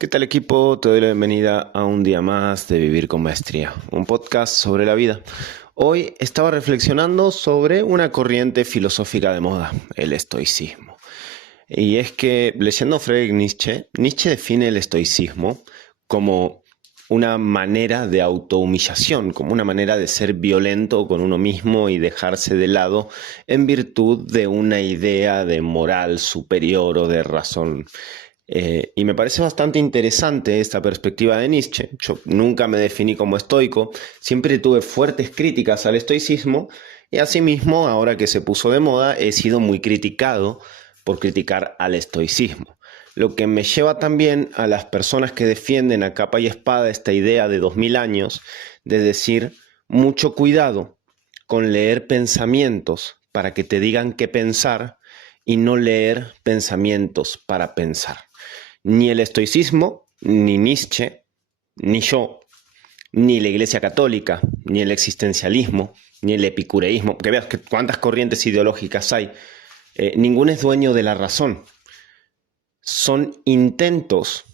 ¿Qué tal, equipo? Te doy la bienvenida a un día más de Vivir con Maestría, un podcast sobre la vida. Hoy estaba reflexionando sobre una corriente filosófica de moda, el estoicismo. Y es que, leyendo Friedrich Nietzsche, Nietzsche define el estoicismo como una manera de autohumillación, como una manera de ser violento con uno mismo y dejarse de lado en virtud de una idea de moral superior o de razón. Y me parece bastante interesante esta perspectiva de Nietzsche. Yo nunca me definí como estoico, siempre tuve fuertes críticas al estoicismo y asimismo, ahora que se puso de moda, he sido muy criticado por criticar al estoicismo. Lo que me lleva también a las personas que defienden a capa y espada esta idea de 2000 años de decir mucho cuidado con leer pensamientos para que te digan qué pensar y no leer pensamientos para pensar. Ni el estoicismo, ni Nietzsche, ni yo, ni la Iglesia Católica, ni el existencialismo, ni el epicureísmo, que veas que cuántas corrientes ideológicas hay, ninguno es dueño de la razón. Son intentos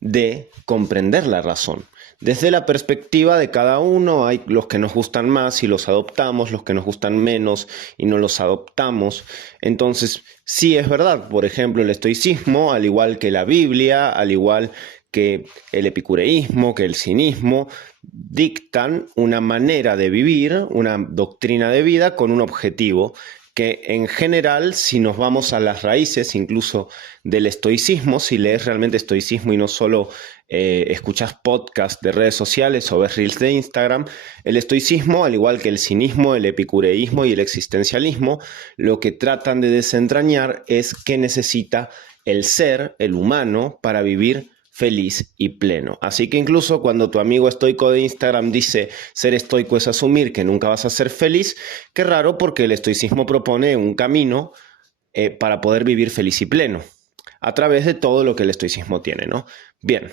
de comprender la razón. Desde la perspectiva de cada uno, hay los que nos gustan más y los adoptamos, los que nos gustan menos y no los adoptamos. Entonces, sí es verdad, por ejemplo, el estoicismo, al igual que la Biblia, al igual que el epicureísmo, que el cinismo, dictan una manera de vivir, una doctrina de vida con un objetivo que en general, si nos vamos a las raíces incluso del estoicismo, si lees realmente estoicismo y no solo escuchas podcasts de redes sociales o ves reels de Instagram, el estoicismo, al igual que el cinismo, el epicureísmo y el existencialismo, lo que tratan de desentrañar es qué necesita el ser, el humano, para vivir feliz y pleno. Así que incluso cuando tu amigo estoico de Instagram dice ser estoico es asumir que nunca vas a ser feliz, qué raro, porque el estoicismo propone un camino para poder vivir feliz y pleno a través de todo lo que el estoicismo tiene, ¿no? Bien,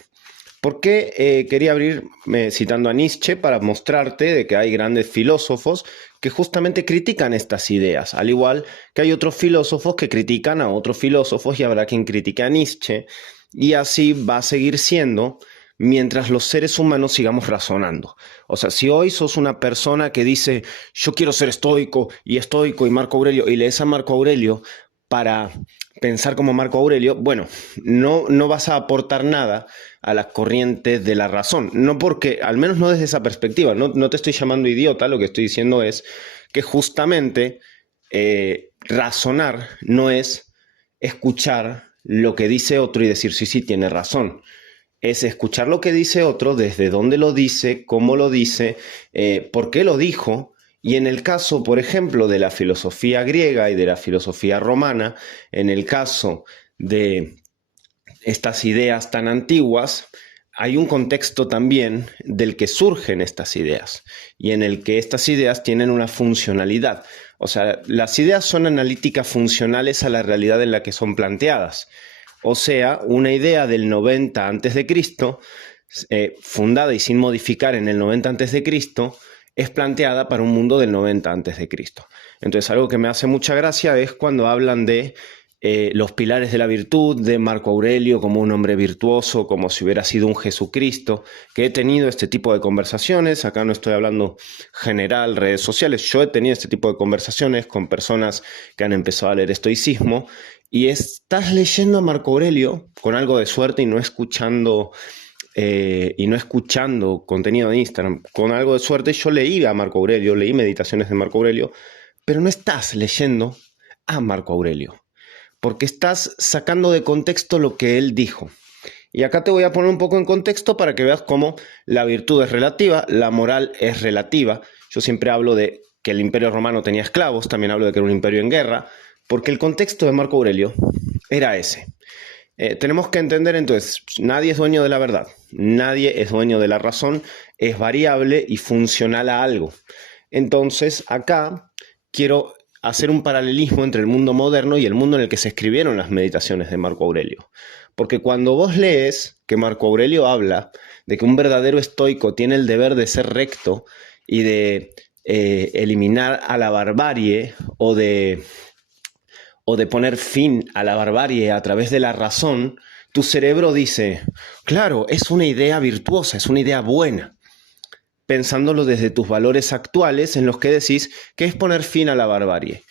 ¿por qué quería abrir citando a Nietzsche? Para mostrarte de que hay grandes filósofos que justamente critican estas ideas, al igual que hay otros filósofos que critican a otros filósofos y habrá quien critique a Nietzsche, y así va a seguir siendo mientras los seres humanos sigamos razonando. O sea, si hoy sos una persona que dice yo quiero ser estoico y Marco Aurelio, y lees a Marco Aurelio para pensar como Marco Aurelio, bueno, no vas a aportar nada a las corrientes de la razón. No porque, al menos no desde esa perspectiva, no te estoy llamando idiota, lo que estoy diciendo es que justamente razonar no es escuchar lo que dice otro y decir, sí, sí, tiene razón. Es escuchar lo que dice otro, desde dónde lo dice, cómo lo dice, por qué lo dijo. Y en el caso, por ejemplo, de la filosofía griega y de la filosofía romana, en el caso de estas ideas tan antiguas, hay un contexto también del que surgen estas ideas y en el que estas ideas tienen una funcionalidad. O sea, las ideas son analíticas funcionales a la realidad en la que son planteadas. O sea, una idea del 90 antes de Cristo, fundada y sin modificar en el 90 antes de Cristo, es planteada para un mundo del 90 antes de Cristo. Entonces, algo que me hace mucha gracia es cuando hablan de los pilares de la virtud, de Marco Aurelio como un hombre virtuoso, como si hubiera sido un Jesucristo, que he tenido este tipo de conversaciones. Acá no estoy hablando general, redes sociales, yo he tenido este tipo de conversaciones con personas que han empezado a leer estoicismo, y estás leyendo a Marco Aurelio con algo de suerte y no escuchando contenido de Instagram. Con algo de suerte yo leí a Marco Aurelio, leí meditaciones de Marco Aurelio, pero no estás leyendo a Marco Aurelio, porque estás sacando de contexto lo que él dijo. Y acá te voy a poner un poco en contexto para que veas cómo la virtud es relativa, la moral es relativa. Yo siempre hablo de que el Imperio Romano tenía esclavos, también hablo de que era un imperio en guerra, porque el contexto de Marco Aurelio era ese. Tenemos que entender entonces, nadie es dueño de la verdad, nadie es dueño de la razón, es variable y funcional a algo. Entonces, acá quiero hacer un paralelismo entre el mundo moderno y el mundo en el que se escribieron las meditaciones de Marco Aurelio. Porque cuando vos lees que Marco Aurelio habla de que un verdadero estoico tiene el deber de ser recto y de eliminar a la barbarie o de poner fin a la barbarie a través de la razón, tu cerebro dice, claro, es una idea virtuosa, es una idea buena, pensándolo desde tus valores actuales en los que decís que es poner fin a la barbarie,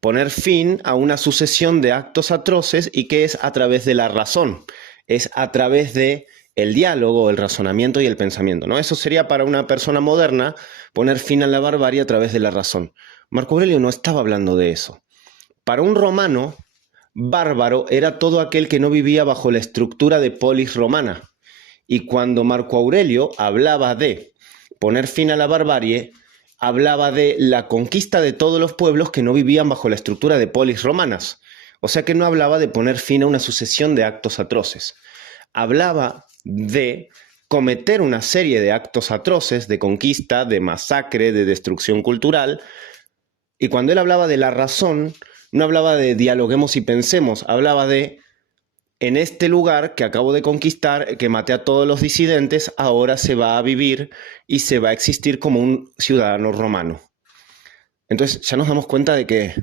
poner fin a una sucesión de actos atroces y que es a través de la razón, es a través de el diálogo, el razonamiento y el pensamiento, ¿no? Eso sería para una persona moderna poner fin a la barbarie a través de la razón. Marco Aurelio no estaba hablando de eso. Para un romano, bárbaro era todo aquel que no vivía bajo la estructura de polis romana. Y cuando Marco Aurelio hablaba de poner fin a la barbarie, hablaba de la conquista de todos los pueblos que no vivían bajo la estructura de polis romanas. O sea que no hablaba de poner fin a una sucesión de actos atroces. Hablaba de cometer una serie de actos atroces, de conquista, de masacre, de destrucción cultural. Y cuando él hablaba de la razón, no hablaba de dialoguemos y pensemos, hablaba de en este lugar que acabo de conquistar, que maté a todos los disidentes, ahora se va a vivir y se va a existir como un ciudadano romano. Entonces ya nos damos cuenta de que,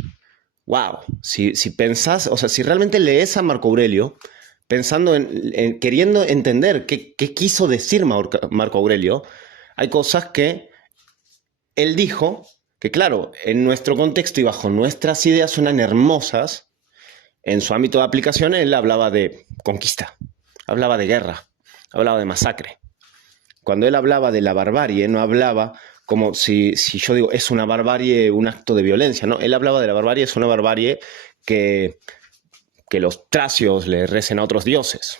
wow, si pensás, o sea, si realmente lees a Marco Aurelio, pensando queriendo entender qué quiso decir Marco Aurelio, hay cosas que él dijo que, claro, en nuestro contexto y bajo nuestras ideas suenan hermosas. En su ámbito de aplicación, él hablaba de conquista, hablaba de guerra, hablaba de masacre. Cuando él hablaba de la barbarie, no hablaba como si yo digo, es una barbarie, un acto de violencia, ¿no? Él hablaba de la barbarie, es una barbarie que los tracios le recen a otros dioses.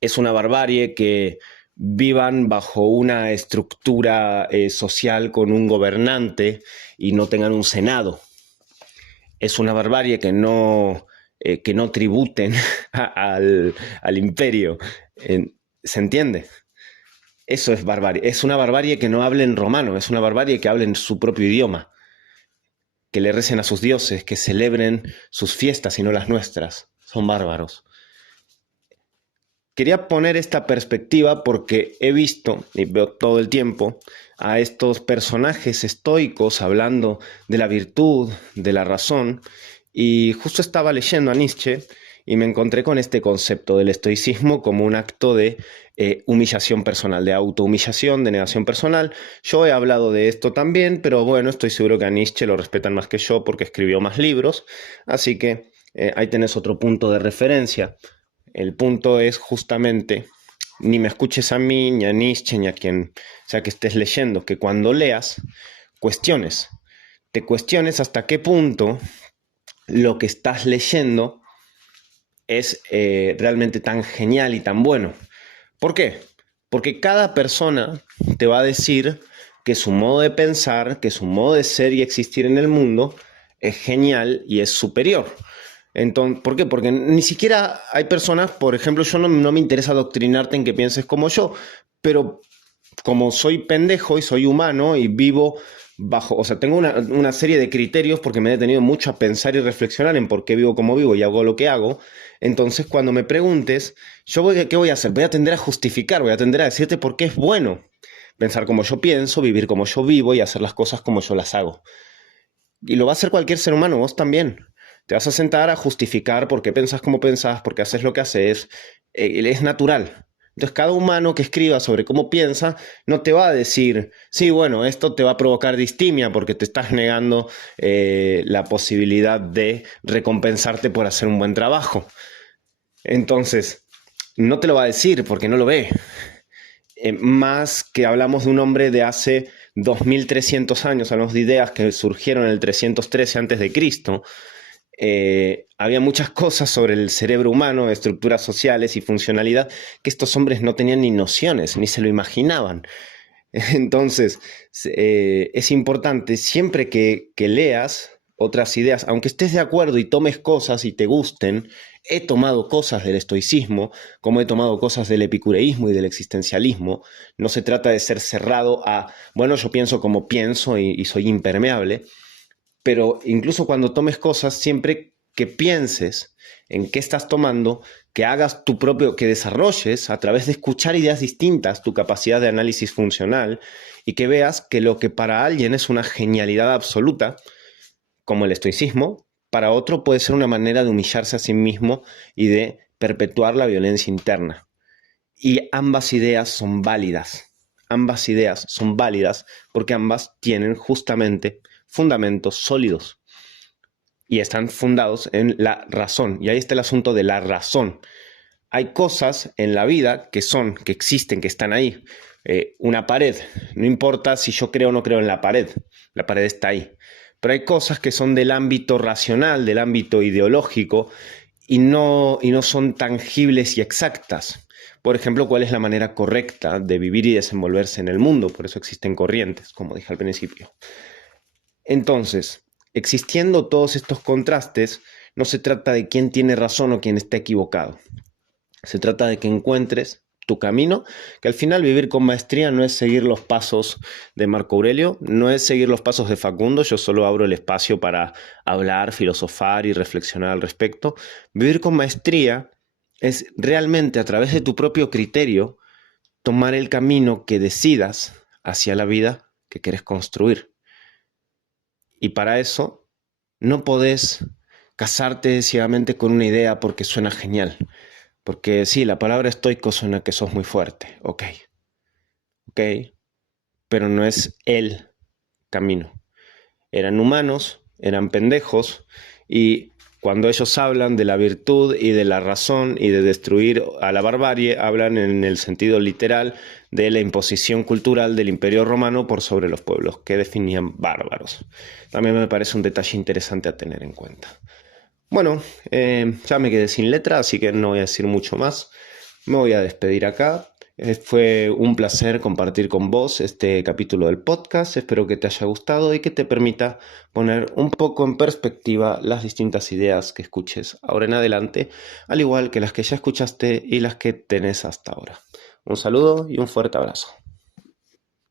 Es una barbarie que vivan bajo una estructura social con un gobernante y no tengan un senado. Es una barbarie que no tributen al imperio. ¿Se entiende? Eso es barbarie. Es una barbarie que no hablen romano, es una barbarie que hablen su propio idioma, que le recen a sus dioses, que celebren sus fiestas y no las nuestras. Son bárbaros. Quería poner esta perspectiva porque he visto, y veo todo el tiempo, a estos personajes estoicos hablando de la virtud, de la razón, y justo estaba leyendo a Nietzsche y me encontré con este concepto del estoicismo como un acto de humillación personal, de autohumillación, de negación personal. Yo he hablado de esto también, pero bueno, estoy seguro que a Nietzsche lo respetan más que yo porque escribió más libros, así que ahí tenés otro punto de referencia. El punto es justamente, ni me escuches a mí, ni a Nietzsche, ni a quien sea que estés leyendo, que cuando leas, te cuestiones hasta qué punto lo que estás leyendo es realmente tan genial y tan bueno. ¿Por qué? Porque cada persona te va a decir que su modo de pensar, que su modo de ser y existir en el mundo es genial y es superior. Entonces, ¿por qué? Porque ni siquiera hay personas, por ejemplo, yo no me interesa adoctrinarte en que pienses como yo, pero como soy pendejo y soy humano y vivo bajo, o sea, tengo una serie de criterios porque me he detenido mucho a pensar y reflexionar en por qué vivo como vivo y hago lo que hago. Entonces, cuando me preguntes, ¿qué voy a hacer? Voy a tender a justificar, voy a tender a decirte por qué es bueno pensar como yo pienso, vivir como yo vivo y hacer las cosas como yo las hago. Y lo va a hacer cualquier ser humano, vos también. Te vas a sentar a justificar por qué pensás como pensás, por qué haces lo que haces. Es natural. Entonces, cada humano que escriba sobre cómo piensa no te va a decir, sí, bueno, esto te va a provocar distimia porque te estás negando la posibilidad de recompensarte por hacer un buen trabajo. Entonces, no te lo va a decir porque no lo ve. Más que hablamos de un hombre de hace 2300 años, hablamos de ideas que surgieron en el 313 a.C., había muchas cosas sobre el cerebro humano, estructuras sociales y funcionalidad que estos hombres no tenían ni nociones, ni se lo imaginaban. Entonces, es importante siempre que leas otras ideas, aunque estés de acuerdo y tomes cosas y te gusten. He tomado cosas del estoicismo, como he tomado cosas del epicureísmo y del existencialismo. No se trata de ser cerrado a, bueno, yo pienso como pienso y soy impermeable. Pero incluso cuando tomes cosas, siempre que pienses en qué estás tomando, que hagas tu propio, que desarrolles a través de escuchar ideas distintas tu capacidad de análisis funcional y que veas que lo que para alguien es una genialidad absoluta, como el estoicismo, para otro puede ser una manera de humillarse a sí mismo y de perpetuar la violencia interna. Y ambas ideas son válidas. Ambas ideas son válidas porque ambas tienen justamente fundamentos sólidos y están fundados en la razón. Y ahí está el asunto de la razón. Hay cosas en la vida que existen, que están ahí. Una pared, no importa si yo creo o no creo en la pared está ahí. Pero hay cosas que son del ámbito racional, del ámbito ideológico, y no son tangibles y exactas. Por ejemplo, ¿cuál es la manera correcta de vivir y desenvolverse en el mundo? Por eso existen corrientes, como dije al principio. Entonces, existiendo todos estos contrastes, no se trata de quién tiene razón o quién está equivocado. Se trata de que encuentres tu camino, que al final vivir con maestría no es seguir los pasos de Marco Aurelio, no es seguir los pasos de Facundo, yo solo abro el espacio para hablar, filosofar y reflexionar al respecto. Vivir con maestría es realmente a través de tu propio criterio tomar el camino que decidas hacia la vida que quieres construir. Y para eso no podés casarte ciegamente con una idea porque suena genial. Porque sí, la palabra estoico suena que sos muy fuerte, ok, pero no es el camino. Eran humanos, eran pendejos, y cuando ellos hablan de la virtud y de la razón y de destruir a la barbarie, hablan en el sentido literal de la imposición cultural del Imperio Romano por sobre los pueblos, que definían bárbaros. También me parece un detalle interesante a tener en cuenta. Bueno, ya me quedé sin letra, así que no voy a decir mucho más. Me voy a despedir acá. Fue un placer compartir con vos este capítulo del podcast. Espero que te haya gustado y que te permita poner un poco en perspectiva las distintas ideas que escuches ahora en adelante, al igual que las que ya escuchaste y las que tenés hasta ahora. Un saludo y un fuerte abrazo.